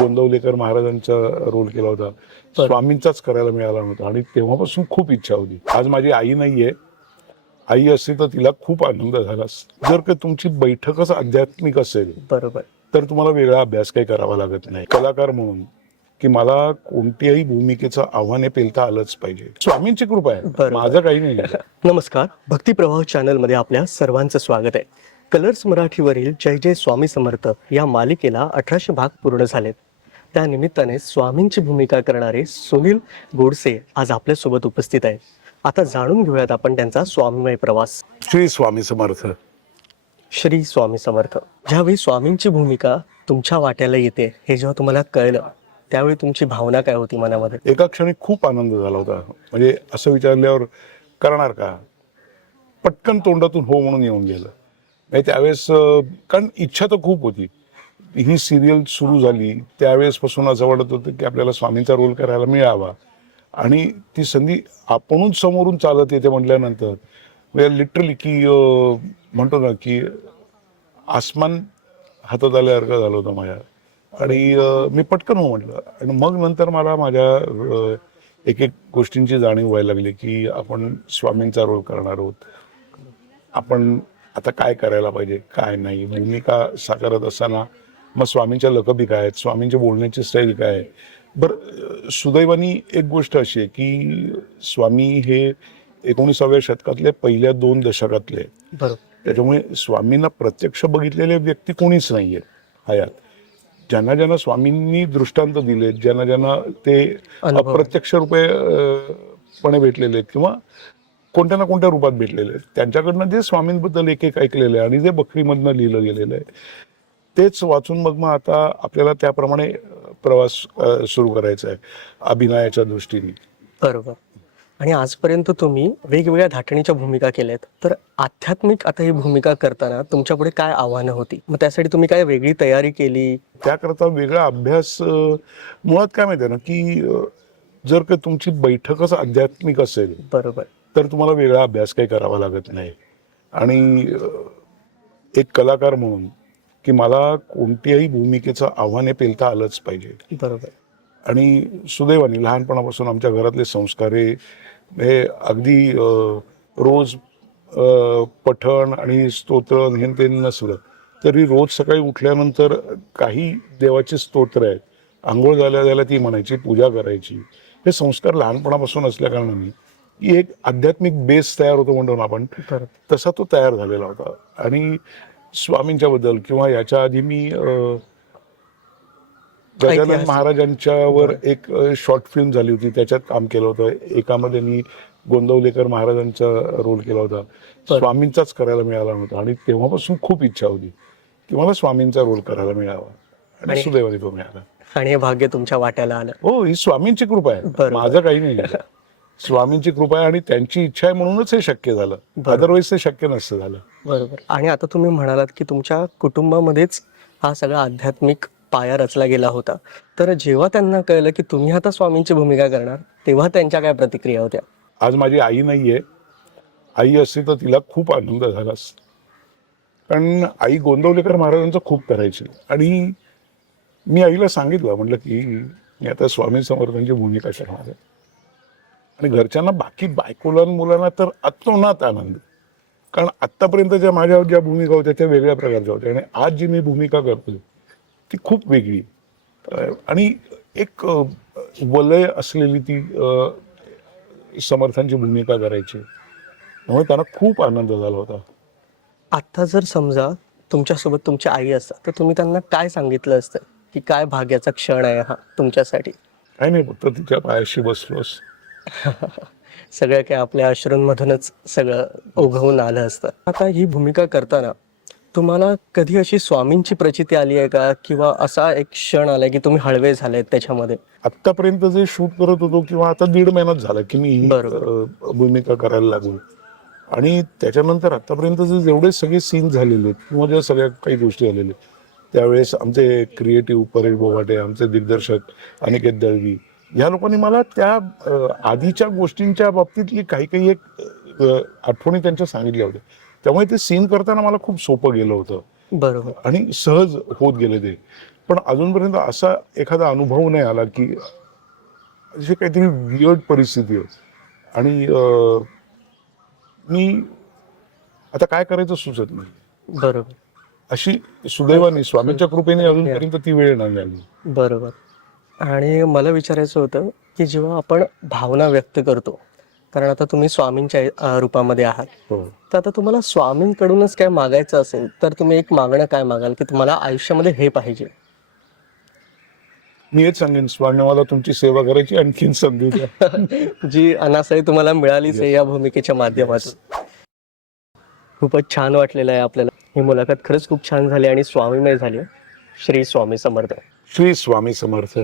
गोंदवलेकर महाराजांचा रोल केला होता, स्वामींचाच करायला मिळाला नव्हता आणि तेव्हापासून खूप इच्छा होती. आज माझी आई नाहीये, आई असती तर तिला खूप आनंद झाला. जर का तुमची बैठकच आध्यात्मिक असेल बरोबर. तर तुम्हाला वेगळा अभ्यास काही करावा लागत नाही. कलाकार म्हणून की मला कोणत्याही भूमिकेचं आव्हाने पेलता आलंच पाहिजे. स्वामींची कृपा आहे, माझं काही नाही. नमस्कार, भक्ती प्रवाह चॅनलमध्ये आपल्या सर्वांचं स्वागत आहे. कलर्स मराठीवरील जय जय स्वामी समर्थ या मालिकेला 1800 भाग पूर्ण झालेत. त्या निमित्ताने स्वामींची भूमिका करणारे सुनील गोडसे आज आपल्यासोबत उपस्थित आहेत. आता जाणून घेऊयात आपण त्यांचा स्वामीमय प्रवास. श्री स्वामी समर्थ. श्री स्वामी समर्थ. ज्यावेळी स्वामींची भूमिका तुमच्या वाट्याला येते हे जेव्हा तुम्हाला कळलं त्यावेळी तुमची भावना काय होती मनामध्ये? एका क्षणी खूप आनंद झाला होता. म्हणजे असं विचारल्यावर करणार का, पटकन तोंडातून हो म्हणून येऊन गेलं. म्हणजे त्यावेळेस कारण इच्छा तर खूप होती. ही सिरियल सुरू झाली त्यावेळेसपासून असं वाटत होतं की आपल्याला स्वामींचा रोल करायला मिळावा आणि ती संधी आपणच समोरून चालत येते म्हटल्यानंतर म्हणजे लिटरली की म्हणतो ना की आसमान हातात आल्यासारखं झालं होतं माझ्या. आणि मी पटकन हो म्हटलं आणि मग नंतर मला माझ्या एक एक गोष्टींची जाणीव व्हायला लागली की आपण स्वामींचा रोल करणार आहोत. आपण आता काय करायला पाहिजे, काय नाही, भूमिका साकारत असताना मग स्वामींच्या लकबी काय आहेत, स्वामींची बोलण्याची स्टाईल काय आहे. बरं, सुदैवानी एक गोष्ट अशी आहे की स्वामी हे 19व्या शतकातले पहिल्या 2 दशकातले. बरोबर. त्याच्यामुळे स्वामींना प्रत्यक्ष बघितलेले व्यक्ती कोणीच नाहीये हयात. ज्यांना ज्यांना स्वामींनी दृष्टांत दिले, ज्यांना ज्यांना ते अप्रत्यक्ष पणे भेटलेले आहेत किंवा कोणत्या ना कोणत्या रूपात भेटलेले आहेत, त्यांच्याकडनं जे स्वामींबद्दल एक एक ऐकलेलं आहे आणि जे बखरीमधनं लिहिलं गेलेलं आहे तेच वाचून मग आता आपल्याला त्याप्रमाणे प्रवास सुरू करायचा आहे अभिनयाच्या दृष्टीने. बरोबर. आणि आजपर्यंत तुम्ही वेगवेगळ्या धाटणीच्या भूमिका केल्यात, तर आध्यात्मिक आता ही भूमिका करताना तुमच्यापुढे काय आव्हानं होती? मग त्यासाठी तुम्ही काय वेगळी तयारी केली? त्याकरता वेगळा अभ्यास मुळात काय माहिती आहे ना की जर का तुमची बैठकच आध्यात्मिक असेल बरोबर. तर तुम्हाला वेगळा अभ्यास काही करावा लागत नाही. आणि एक कलाकार म्हणून की मला कोणत्याही भूमिकेचं आव्हाने पेलता आलंच पाहिजे. बरोबर. आणि सुदैवाने लहानपणापासून आमच्या घरातले संस्कार हे अगदी रोज पठण आणि स्तोत्र हे ते नसलं तरी रोज सकाळी उठल्यानंतर काही देवाची स्तोत्र आहेत, आंघोळ झाल्या झाल्या ती म्हणायची, पूजा करायची. हे संस्कार लहानपणापासून असल्या कारणाने की एक आध्यात्मिक बेस तयार होतो म्हणतो ना आपण, तसा तो तयार झालेला होता. आणि स्वामींच्या बद्दल किंवा याच्या आधी मी गजानन महाराजांच्यावर एक शॉर्ट फिल्म झाली होती, त्याच्यात काम केलं होतं. एकामध्ये मी गोंदवलेकर महाराजांचा रोल केला होता, स्वामींचाच करायला मिळाला नव्हता आणि तेव्हापासून खूप इच्छा होती की मला स्वामींचा रोल करायला मिळावा आणि सुदैवाने तो मिळाला. आणि हे भाग्य तुमच्या वाट्याला आलं. हो, ही स्वामींची कृपा आहे, माझं काही नाही. स्वामींची कृपा आहे आणि त्यांची इच्छा आहे म्हणूनच हे शक्य झालं, अदरवाईज ते शक्य नसतं झालं. बरोबर. आणि आता तुम्ही म्हणालात की तुमच्या कुटुंबामध्येच हा सगळा आध्यात्मिक पाया रचला गेला होता, तर जेव्हा त्यांना कळलं की तुम्ही आता स्वामींची भूमिका करणार तेव्हा त्यांच्या काय प्रतिक्रिया होत्या? आज माझी आई नाहीये, आई असती तर तिला खूप आनंद झाला. कारण आई गोंदवलेकर महाराजांचं खूप करायची आणि मी आईला सांगितलं, म्हटलं की मी आता स्वामी समर्थांची भूमिका करणार आहे. आणि घरच्यांना, बाकी बायकोला मुलांना तर अतोनात आनंद. कारण आत्तापर्यंत माझ्या ज्या भूमिका होत्या त्या वेगळ्या प्रकारच्या होत्या आणि आज जी मी भूमिका करतोय ती खूप वेगळी आणि एक वलय असलेली ती समर्थांची भूमिका करायची. त्यामुळे त्यांना खूप आनंद झाला होता. आता जर समजा तुमच्यासोबत तुमची आई असतात तर तुम्ही त्यांना काय सांगितलं असतं की काय भाग्याचा क्षण आहे हा तुमच्यासाठी? काही नाही, फक्त तिच्या पायाशी बसलोस. सगळं काय आपल्या अश्रूंमधूनच सगळं ओघवून आलं असतं. आता ही भूमिका करताना तुम्हाला कधी अशी स्वामींची प्रचिती आली आहे का, किंवा असा एक क्षण आलाय की तुम्ही हळवे झालेत त्याच्यामध्ये? आत्तापर्यंत जे शूट करत होतो किंवा आता 1.5 महिनाच झाला की मी ही भूमिका करायला लागलो आणि त्याच्यानंतर आतापर्यंत जेवढे सगळे सीन झालेले किंवा ज्या सगळ्या काही गोष्टी झालेल्या त्यावेळेस आमचे क्रिएटिव्ह परेश बोभाटे, आमचे दिग्दर्शक अनिकेत दळवी, या लोकांनी मला त्या आधीच्या गोष्टींच्या बाबतीतली काही काही एक आठवणी त्यांच्या सांगितल्या होत्या. त्यामुळे ते सीन करताना मला खूप सोपं गेलं होतं. बरोबर. आणि सहज होत गेले ते. पण अजूनपर्यंत असा एखादा अनुभव नाही आला की अशी काहीतरी वियर्ड परिस्थिती आहे आणि मी आता काय करायचं सुचत नाही. बरोबर. अशी सुदैवाने स्वामींच्या कृपेने अजूनपर्यंत ती वेळ नाही आली. बरोबर. आणि मला विचारायचं होतं की जेव्हा आपण भावना व्यक्त करतो, कारण आता तुम्ही स्वामींच्या रूपामध्ये आहात, हो. तर आता तुम्हाला स्वामींकडूनच काय मागायचं असेल तर तुम्ही एक मागणं काय मागाल की तुम्हाला आयुष्यामध्ये हे पाहिजे? मी हेच सांगेन, स्वामी मला तुमची सेवा करायची आणखीन संधी द्या. जी अनासाई तुम्हाला मिळालीच आहे या भूमिकेच्या माध्यमातून. खूपच छान वाटलेलं आहे आपल्याला. ही मुलाखत खरंच खूप छान झाली आणि स्वामीमय झाली. श्री स्वामी समर्थ. श्री स्वामी समर्थ.